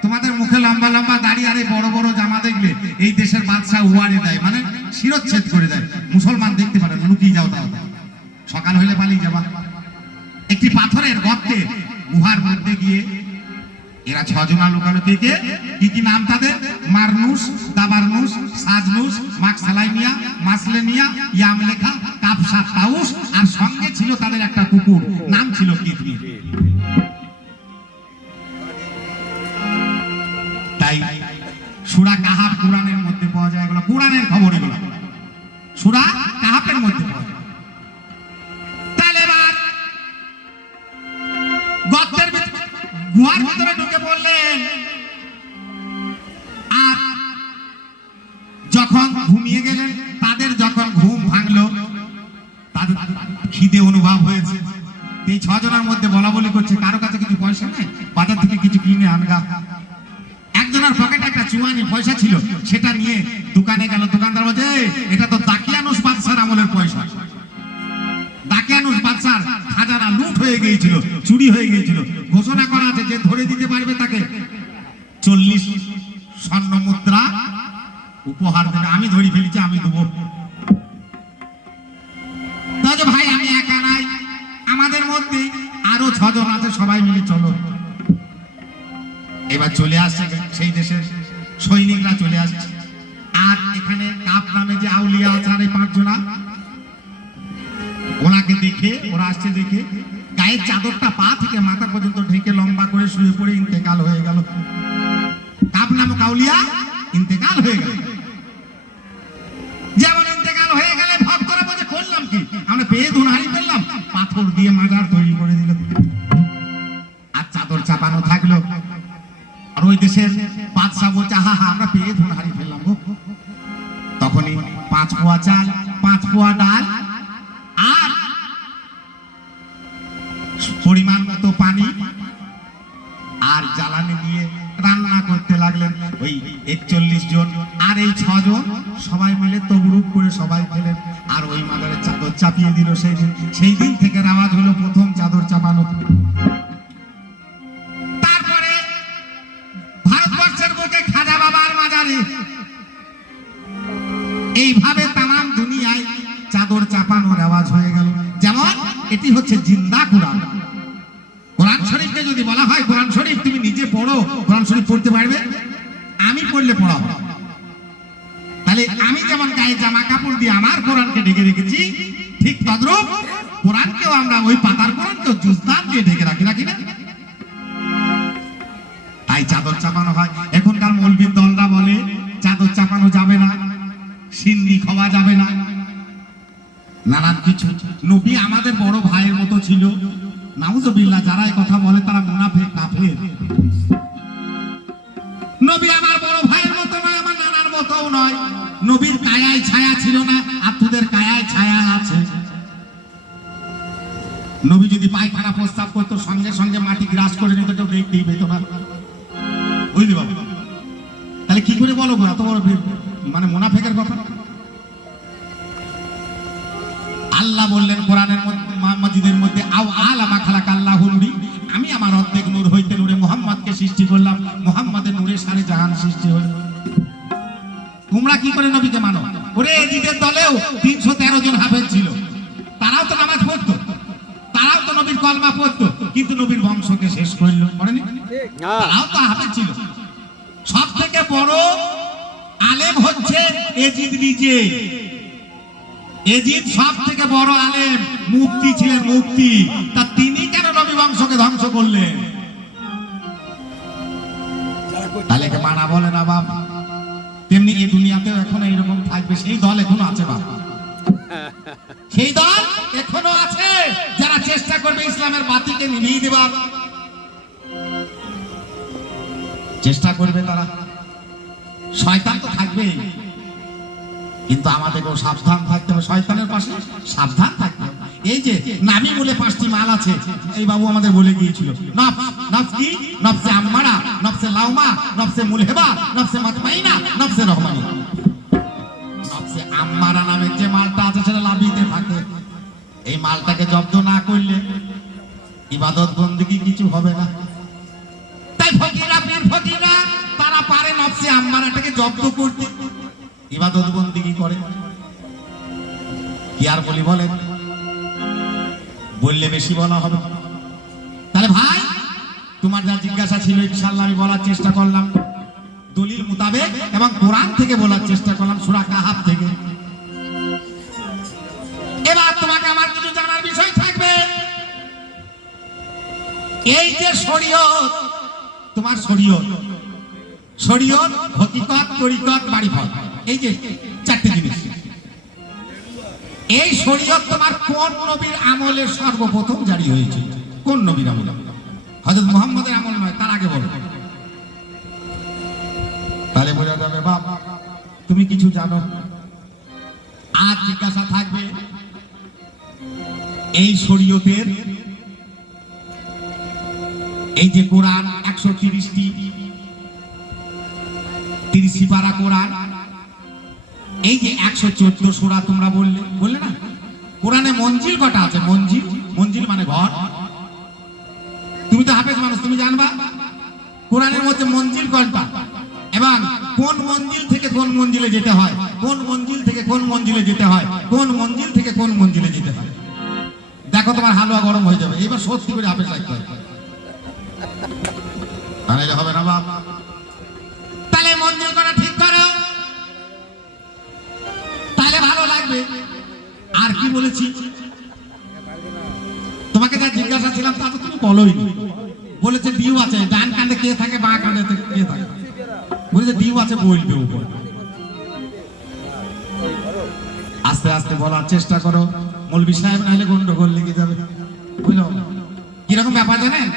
তোমাদের মুখে লম্বা লম্বা দাড়ি আর এই বড় বড় জামা দেখলে এই দেশের বাদশাহ উড়াড়ে দেয়, মানে শিরচ্ছেদ করে দেয়। মুসলমান দেখতে পারে না, লুকিয়ে যাও, তাও সকাল হইলে পালিয়ে যাবা। একটি পাথরের গর্তে গুহার মধ্যে গিয়ে এরা 6 জনা লুকালো। কে কে? কি নাম তাদের? মারনুস, দাবারনুস, সাজনুস, মাকসালাইমিয়া, মাসলেমিয়া, ইয়ামলেখা, কাফসা, তাউস, আর সঙ্গে ছিল তাদের একটা কুকুর, নাম ছিল কিতমির। তাই সূরা কাহাফ কোরআনের মধ্যে পাওয়া যায়, এগুলো কোরআনের খবর, এগুলো সূরা কাহাফের মধ্যে পাওয়া যায়। তাহলে এবার গর্তের গুহার ভিতরে ঢুকে পড়লেন, আর যখন ঘুমিয়ে গেলেন, তাদের যখন ঘুম ভাঙলো, তাদের খিদে অনুভব হয়েছে। এই 6 জনের মধ্যে বলা বলি করছে, কারো কাছে কিছু পয়সা নেই, বাজার থেকে কিছু কিনে আনগা। একজনের পকেটে একটা চুয়ানি পয়সা ছিল, সেটা নিয়ে দোকানে গেল। দোকানদার বলছে, এটা তো দাকিয়ানুস বাদশার আমলের পয়সা। দাকিয়ানুস বাদশার খাজানা লুট হয়ে গিয়েছিল, চুরি হয়ে গিয়েছিল। ঘোষণা করা আছে, যে ধরে দিতে পারবে তাকে 40 স্বর্ণ মুদ্রা উপহার দেবে। আমি ধরে ফেলেছি, আমি দেবো। তাহলে ভাই আমি একা নাই, আমাদের মধ্যে আরো 6 জন আছে, সবাই মিলে চলো। এবার চলে আসছে সেই দেশের সৈনিকরা, চলে আসছে। আর এখানে কাপ নামে যে আউলিয়া আছে, আর এই 5 জনা, ওনাকে দেখে, ওরা আসছে দেখে গায়ের চাদরটা পা থেকে মাথা পর্যন্ত ঢেকে লম্বা করে শুয়ে পড়ে ইন্তেকাল হয়ে গেল। কাপ নামক আউলিয়া ইন্তেকাল হয়ে গেল। যেমন ইন্তেকাল হয়ে গেলে ভক্তরা বলছে, করলাম কি আমরা, পেয়ে ধুন হারিয়ে ফেললাম, পাথর দিয়ে মাজার তৈরি করে দিল, আর চাদর চাপানো থাকলো। আর ওই দেশের বাদশা বলছে, হা হা আমরা পেয়ে ধুন হারিয়ে ফেললাম গো। তখনই 5 পোয়া চাল, 5 পোয়া ডাল আর পরিমাণ মতো পানি আর জ্বালানি নিয়ে রান্না করতে লাগলেন। ওই 41 জন আর এই 6 জন সবাই মিলে তবরুক করে সবাই খেলেন। আর ওই মাজারে চাদর চাপিয়ে দিল। সেই দিন থেকে আওয়াজ হলো প্রথম চাদর চাপানো। তারপরে ভারতবর্ষের বুকে খাজা বাবার মাজারে এইভাবে তামাম দুনিয়ায় চাদর চাপানোর আওয়াজ হয়ে গেল। যেমন এটি হচ্ছে জিন্দা কোরআন। কোরআন শরীফকে যদি বলা হয়, কোরআন শরীফ তুমি নিজে পড়ো, কোরআন শরীফ পড়তে পারবে? আমি পড়লে পড়া হবে। তাহলে আমি যেমন গায়ে জামা কাপড় দিয়ে আমার কোরআনকে ঢেকে রেখেছি, ঠিক তদ্রূপ কোরআনকেও আমরা ওই পাতার কোরআনকেও জুজদান দিয়ে ঢেকে রাখি, রাখি না? তাই চাদর চাপানো হয়। এখনকার মৌলবীর দলরা বলে চাদর চাপানো যাবে না, সিন্নি খাওয়া যাবে না, নানান কিছু। নবী আমাদের বড় ভাইয়ের মতো ছিল। নাউজুবিল্লাহ, যারা এই কথা বলে তারা মুনাফিক, কাফের। নবী আমার বড় ভাইয়ের মতো নয়, আমার নানার মতোও নয়। নবীর কায়ায় ছায়া ছিল না, আর তোদের কায়ায় ছায়া আছে। নবী যদি পায়খানা প্রস্তাব করতো, সঙ্গে সঙ্গে মাটি গ্রাস করে নিত, কেউ দেখতেই পেত না। বুঝলি বাবা? তাহলে কি করে বলো এত বড় মানে মুনাফিকের কথা? আল্লাহ বললেন কোরআনের মাজিদের মধ্যে, আও আলামা খালাকাল্লাহু নূরি, আমি আমার অর্ধেক নূর হইতে নূরে মুহাম্মদকে সৃষ্টি করলাম, মুহাম্মাদের নূরে সারে জাহান সৃষ্টি হল। তোমরা কি করে নবীকে মানো? ওরে এজিদের দলেও 313 জন হাফেজ ছিল, তারাও তো নামাজ পড়তো, তারাও তো নবীর কলমা পড়তো, কিন্তু নবীর বংশকে শেষ করলো, করেনি? তারাও তো হাফেজ ছিল। সব থেকে বড় আলেম হচ্ছে এজিদ নিজে। এজিদ সব থেকে বড় আলেম, মুফতি ছিলেন, মুফতি। তা তিনি কেন নবী বংশকে ধ্বংস করলেন? তাহলে কে মানা বলে না বাপ? তেমনি এই দুনিয়াতেও এখন এইরকম থাকবে। সেই দল এখনো আছে বাপ, সেই দল এখনো আছে যারা চেষ্টা করবে ইসলামের বাতিকে নিভিয়ে দেবার চেষ্টা করবে। তারা শয়তান তো থাকবেই, কিন্তু আমাদেরকেও সাবধান থাকতে হবে। শয়তানের পাশে সাবধান থাকতে হবে। এই যে নাভি বলে 5টি মাল আছে, এই বাবু আমাদের বলে গিয়েছিল। নফস, নফস কি? নফসে আম্মারা, নফসে লাউমা, নফসে মুলহিবা, নফসে মাতমাইনা, নফসে রহমানিয়া। নফসে আম্মারা নামে যে মালটা আছে সেটা লাভিতে থাকে। এই মালটাকে জব্দ না করলে ইবাদত বন্দেগী কিছু হবে না। তাই ফকিরা, পীর ফকিরা তারা পারে নফসে আম্মারাটাকে জব্দ করতে, ইবাদত বন্দেগী করে। কি আর বলি বলেন? বললে বেশি বলা হবে। তাহলে ভাই তোমার যা জিজ্ঞাসা ছিল ইনশাআল্লাহ আমি বলার চেষ্টা করলাম দলিল মোতাবেক এবং কোরআন থেকে বলার চেষ্টা করলাম, সূরা কাহাফ থেকে। এবার তোমাকে আমার কিছু জানার বিষয় থাকবে। এই যে শরীয়ত, তোমার শরীয়ত, শরীয়ত, হকিকত, তরিকত, মারিফত, এই যে 4টে জিনিস। এই শরীয়ত তোমার কোন নবীর আমলে সর্বপ্রথম জারি হয়েছে? কোন নবীর আমলে? হযরত মুহাম্মদের আমল নয়, তার আগে বলো। তাহলে বোঝা যাবে বাপ তুমি কিছু জানো। আজ জিজ্ঞাসা থাকবে এই শরীয়তের এই যে কোরআন 130টি 30 পারা কোরআন, এই যে 114 সূরা তোমরা বললে না, কোরআনে মঞ্জিল কটা আছে? মঞ্জিল, মঞ্জিল মানে ঘর। তুমি তো হাফেজ মানুষ, তুমি জানবা কোরআনের মধ্যে মঞ্জিল কয়টা এবং কোন মঞ্জিল থেকে কোন মঞ্জিলে যেতে হয়, কোন মঞ্জিল থেকে কোন মঞ্জিলে যেতে হয়, কোন মঞ্জিল থেকে কোন মঞ্জিলে যেতে হয়। দেখো তোমার হালুয়া গরম হয়ে যাবে। এবার সত্যি করে হাফেজ লাগতে হবে, তাহলে হবে না বাপ। তাহলে মঞ্জিল করা ঠিক করো, তাহলে ভালো লাগবে। আর কি বলেছি তোমাকে? যা জিজ্ঞাসা ছিলাম তা তো তুমি বলোই নি। বলেছে ডিউ আছে, ডান কাঁধে কে থাকে, বাঁ কাঁধে কে থাকে। বলেছে ডিউ আছে, বলবে উপর। আস্তে আস্তে বলার চেষ্টা করো, মৌলভী সাহেব নাহলে গন্ডগোল লেগে যাবে। বুঝলো কিরকম ব্যাপার জানেন?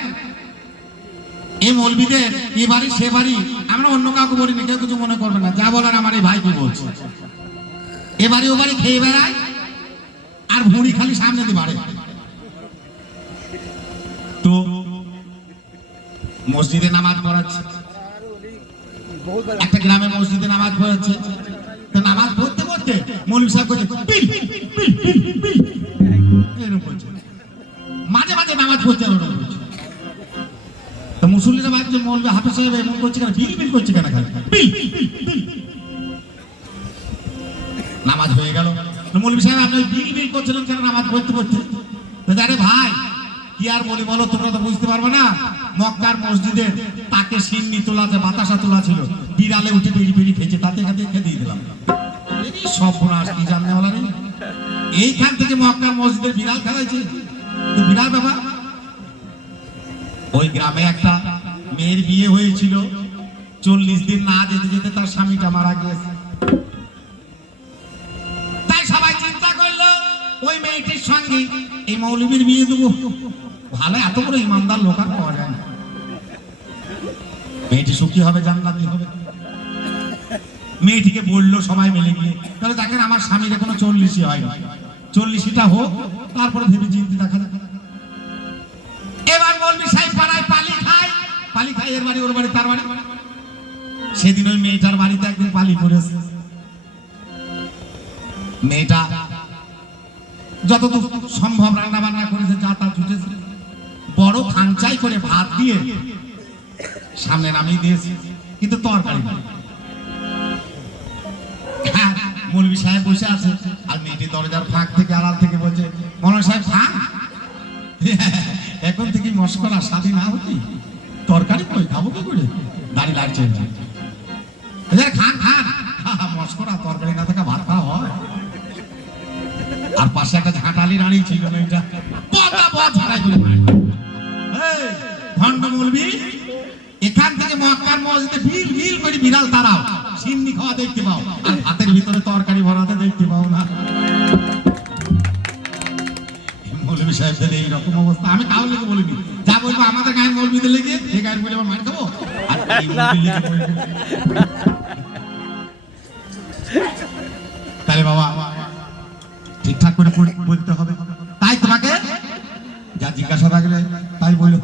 এই মৌলভীদের এ বাড়ি সে বাড়ি আমরা অন্য কাউকে বলিনি, কেউ কিছু মনে করবে না। যা বলার আমার এই ভাইকে বলছে। এ বাড়ি ও বাড়ি খেয়ে বেড়ায় আর ভুঁড়ি খালি সামনে দিয়ে বাড়ে। তো মসজিদে নামাজ পড়াচ্ছে, একটা গ্রামের মসজিদে নামাজ পড়াচ্ছে। তো নামাজ পড়তে পড়তে মৌলভী সাহেব করছে পিল পিল পিল পিল, এরকম করছে। মাঝে মাঝে নামাজ পড়ছে এরকম করছে। তো মুসল্লিরা ভাবছে মৌলভী হাফেজ সাহেব এমন করছে কেন, পিল পিল করছে কেন, খালি পিল পিল পিল। নামাজ হয়ে গেল। মৌলভী সাহেব আপনি বিল বিল করছিলেন কেন নামাজ পড়তে পড়তে? আরে ভাই কি আর বলি বলো, তোমরা তো বুঝতে পারবে না। মক্কার মসজিদে তাকে সিন্নি তোলা, বাতাসা তোলা ছিল, বিড়ালে উঠে পেরি পেরি খেয়েছে, তাতে খেতে দিয়ে দিলাম। সব বোনাস কি জানতে বলা নেই। এইখান থেকে মক্কার মসজিদের বিড়াল খেলাইছে, তো বিড়াল ব্যাপার। ওই গ্রামে একটা মেয়ের বিয়ে হয়েছিল, 40 দিন না যেতে যেতে তার স্বামীটা মারা গিয়েছে। ওই মেয়েটির সঙ্গে এই মৌলবীর বিয়ে দেবো, ভালো এত বড় ইমানদার লোক আর পাওয়া যায় না। মেয়েটি সুখী হবে, জান্নাতি হবে। মেয়েটিকে বললো সবাই মিলে গিয়ে, তাহলে দেখেন আমার স্বামীর এখনো 40ই হয়নি, 40টা হোক, তারপরে ভেবে চিন্তে দেখা যাবে। এবার মৌলবী সাহেব পাড়ায় পালি খায়, এর বাড়ি ওর বাড়ি তার বাড়ি। সেদিন ওই মেয়েটার বাড়িতে একদিন পালি করেছে। মেয়েটা যতদূর সম্ভব রান্না বান্না করেছে, যা তা ছুটেছে, বড় খাঞ্চাই করে ভাত দিয়ে সামনে নামিয়ে দিয়েছে, কিন্তু তরকারি নেই। মৌলভী সাহেব বসে আছে আর মেয়েটি দরজার ফাঁক থেকে আড়াল থেকে বলছে, মৌলানা সাহেব খান, এখন থেকে মশকরা স্বাধীন না হতি, তরকারি কই, খাবো কি করে? দাঁড়িয়ে লাগছে, খান খান, মশকরা তরকারি না থাকা ভাত খাওয়া হয়। আর পাশে একটা ঝাঁটালি রানী ছিল, মেয়েটা ভণ্ড মৌলবী এখান থেকে মক্কার মসজিদে ভিড় ভিড় করে বিড়াল তারাও সিন্নি খাওয়া দেখতে পাও, আর ভাতের ভিতরে তরকারি ভরাতে দেখতে পাও না। মৌলবী সাহেবদের এইরকম অবস্থা। আমি কাউ লেগে বলিনি, যা বলবো আমাদের গায়ের মৌলবীদের লেগে, এই গায়ের বলে আমার মার খাবো। তাহলে বাবা ঠিকঠাক করে বলতে হবে। তাই তো চলে, তাই বলল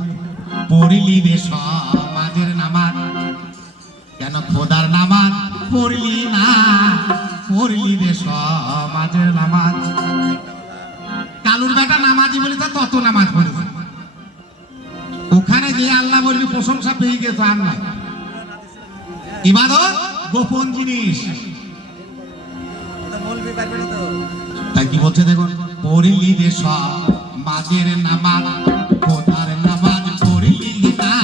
পড়লি রে সমাজের নামাজ, কেন খোদার নামাজ পড়লি না, পড়লি রে সমাজের নামাজ। কালুর বেটা নামাজি বলে তা তত নামাজ পড়েছে, ওখানে যে আল্লাহ বলবি প্রশংসা পেয়ে গেছে। আর না, ইবাদত গোপন জিনিস। তাই কি বলছে দেখুন, পড়লি রে সমাজের নামাজ, খোদার নামাজ পড়লি না,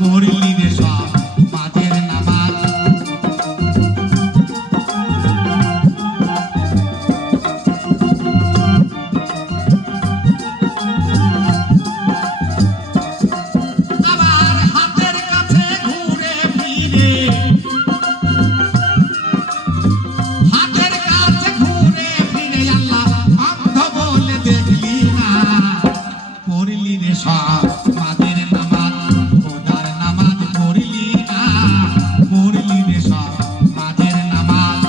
পড়লি রে সমাজের নামাজ। আবার হাতের কাছে ঘুরে ফিরে, হাতের কাছে ঘুরে ফিরে আল্লাহ অন্ধ বলে দেখলি না, পড়লি রে সমাজের নামাজ, খোদার নামাজ পড়লি না, পড়লি রে সমাজের নামাজ।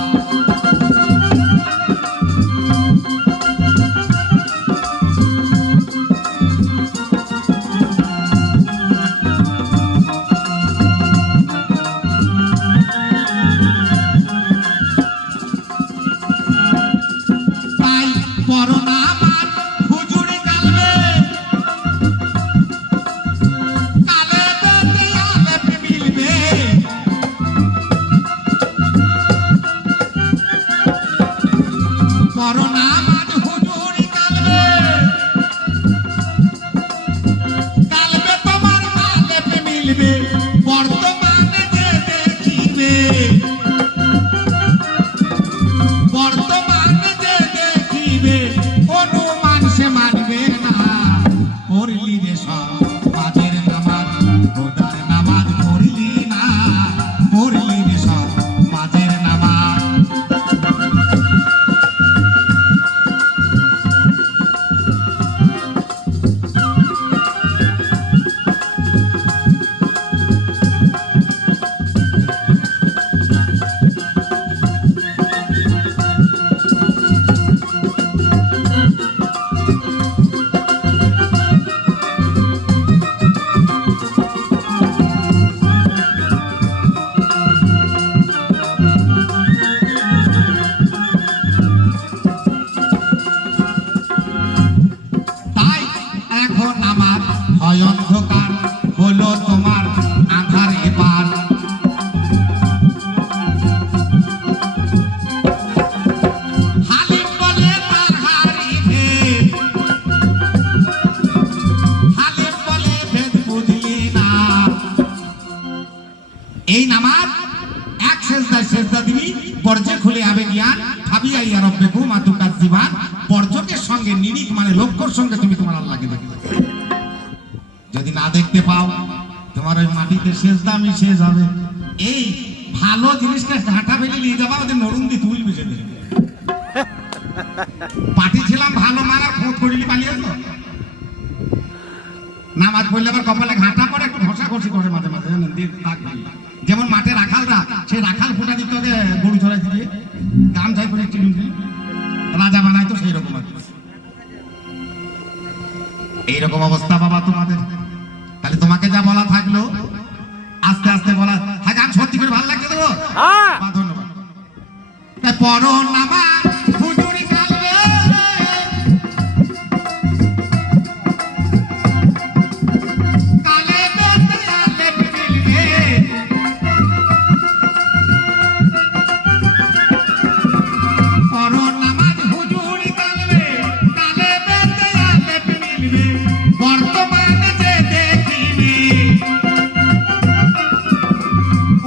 তাই পড়ো নামাজ হুজুরি কালবে, কালে বেতে আলেপ মিলবে। পড়ো নামাজ হুজুরি কালবে, কালবে তোমার আলেপ মিলবে, বর্তমানে যে দেখিবে, বর্তমানে যে দেখিবে, অনুমান সে মানবে না। পড়লি রে সমাজের নামাজ, খোদার নামাজ পড়লি না, পড়লি রে সমাজের নামাজ। তাই এখন আমার হয় অন্ধকার, হলো তোমার আধার এবার। হালিম বলে তার হারিবে, হালিম বলে ভেদ বুঝলি না। এই নামাজ এক সেজদায় সেজদা দিবি, বর্জে খুলে আবে জ্ঞান, ভাবিয়া ইয়া রব্বেকু মাতুকার জীবান। বর্জকের সঙ্গে নিরিখ মানে লক্ষ্যর সঙ্গে তুমি তোমার আল্লাহকে দেখতে পাবে। যদি না দেখতে পাও, তোমার ওই মাটিতে সেজদা মিশে যাবে। এই ভালো জিনিসটা ঘাটা ফেলে নিয়ে যাবা, ওদের নরুন দিয়ে তুলবি সেদিন। পাটি ছিলাম ভালো মারার খোঁজ করিলি পালিয়েছ। নামাজ পড়লে আবার কপালে ঘাটা পড়ে, একটু ঘষাঘষি করে মাঝে মাঝে, জানেন, দিয়ে দাগ লাগে। যেমন মাঠে রাখালরা, সেই রাখাল ফোটা দিতে হবে গরু চড়াই দিয়ে, গামছাই করে চিনি রাজা বানায়, তো সেই রকম আর কি। এইরকম অবস্থা বাবা তোমাদের। তাহলে তোমাকে যা বলা থাকলো আস্তে আস্তে বলা। হ্যাঁ, গান সত্যি করে ভালো লাগছে তো? ধন্যবাদ। তাই পড়ো নামাজ হুজুরি কালবে, কালে বেতে আলেপ মিলবে। পড়ো নামাজ হুজুরি কালবে, কালে বেতে আলেপ মিলবে, বর্তমানে যে দেখিবে,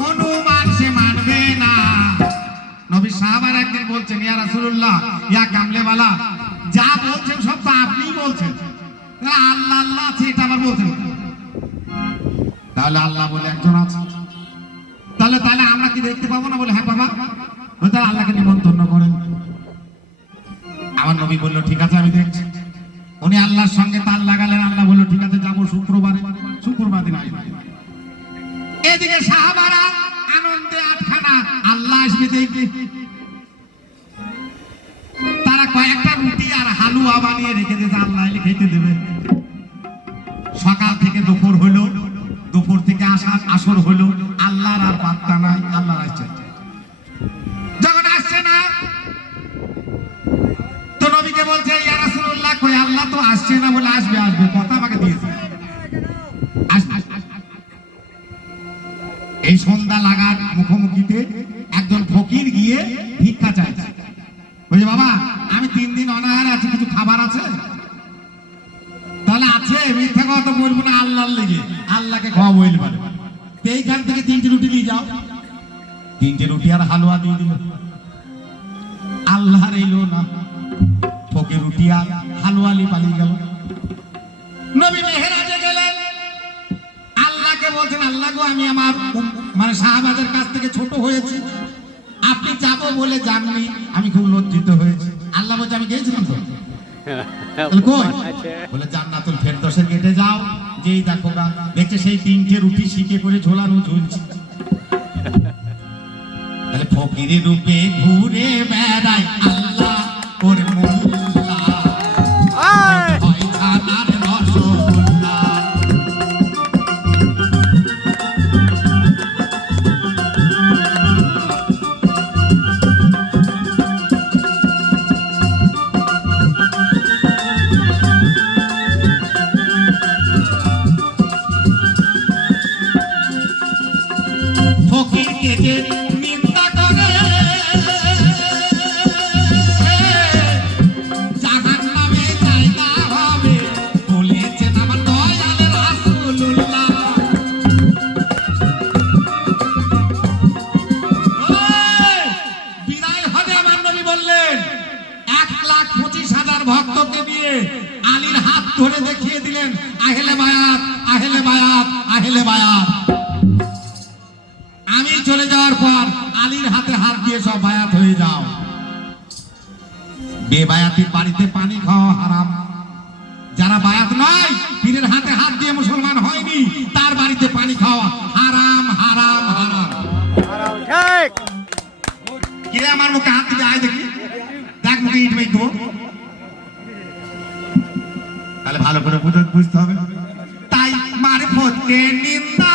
অনুমান সে মানবে না। নবী সাহাবারা একদিন বলছেন, ইয়া রাসূলুল্লাহ, ইয়া কামলেওয়ালা, যা বলছেন সব তো আপনিই বলছেন, আল্লাহ আল্লাহ আছে এটা আবার বলছেন। তাহলে আল্লাহ বলে একজন আছে, তাহলে তাহলে আমরা কি দেখতে পাবো না? বলে হ্যাঁ বাবা, তাহলে আল্লাহকে নিমন্ত্রণ করেন। আমার নবী বললো ঠিক আছে আমি দেখছি। উনি আল্লাহর সঙ্গে তাল লাগালেন, আল্লাহ বললো ঠিক আছে যাবো শুক্রবারে। শুক্রবার দিন আসবে। এদিকে সাহাবারা আনন্দে আটখানা, আল্লাহ আসবে দেখবে। তারা কয়েকটা রুটি আর হালুয়া বানিয়ে রেখে দিয়েছে, আল্লাহ এলে খেতে দেবে। সকাল থেকে দুপুর হলো, দুপুর থেকে আসর হলো, আল্লাহর আর পাত্তা নাই। আল্লাহ আসছে, যখন আসছে না তো নবীকে বলছে ইয়া রাসূলুল্লাহ, কই আল্লাহ তো আসছে না। বলে আসবে আসবে, কথা আমাকে দিয়েছে। এই সন্ধ্যা লাগার মুখোমুখিতে একজন ফকির গিয়ে ভিক্ষা চাইছে। বলছে বাবা, আমি 3 দিন অনাহারে আছি, কিছু খাবার আছে? তাহলে আছে, মিথ্যা কথা বলবো না, আল্লাহর লেগে, আল্লাহকে খাওয়া বলবে। এইখান থেকে 3টে রুটি নিয়ে যাও। 3টে রুটি আর হালুয়া দিয়ে দিল। আল্লাহর এলো না, ফকির রুটি আর হালুয়া নিয়ে পালিয়ে গেল। নবী মেহরাজে গেলেন, আল্লাহকে বলছেন আল্লাহ গো, আমি আমার মানে সাহাবাদের কাছ থেকে ছোট হয়েছি, আপনি যাবো বলে যাননি, আমি খুব লজ্জিত হয়েছি। আল্লাহ বলছে আমি গিয়েছিলাম তো। বলে জান্নাতুল ফেরদৌসের গেটে যাও, যেই দেখো গা দেখছে সেই 3টে রুটি শিকে করে ঝোলানো ঝুলছে। তাহলে ফকিরের রূপে ঘুরে বেড়ায় আল্লাহ ওর মোল্লা, হয় ছানার রসগোল্লা। ফকিরকে যে নিন্দা করে জাহান্নামে জায়গা হবে, বলেছেন আমার দয়াল রাসূলুল্লাহ। বিদায় হবে আমার নবী বললেন, 1,25,000 ভক্তকে নিয়ে আলীর হাত ধরে দেখিয়ে দিলেন, আহলে বায়াত, আহলে বায়াত, আহলে বায়াত। আমি চলে যাওয়ার পর আলীর হাতে হাত দিয়ে সব বায়াত হয়ে যাও। বেবায়াতির বাড়িতে পানি খাওয়া হারাম। যারা বায়াত নয়, পীরের হাতে হাত দিয়ে মুসলমান হয়নি, তার বাড়িতে পানি খাওয়া হারাম, হারাম, হারাম। ঠিক কি রে, আমার মুখে হাত দিবি, আয় দেখি, দেখ মুখে ইট মেঘ দেবো। তাহলে ভালো করে বুঝতে হবে। তাই মারফতকে নিন্দা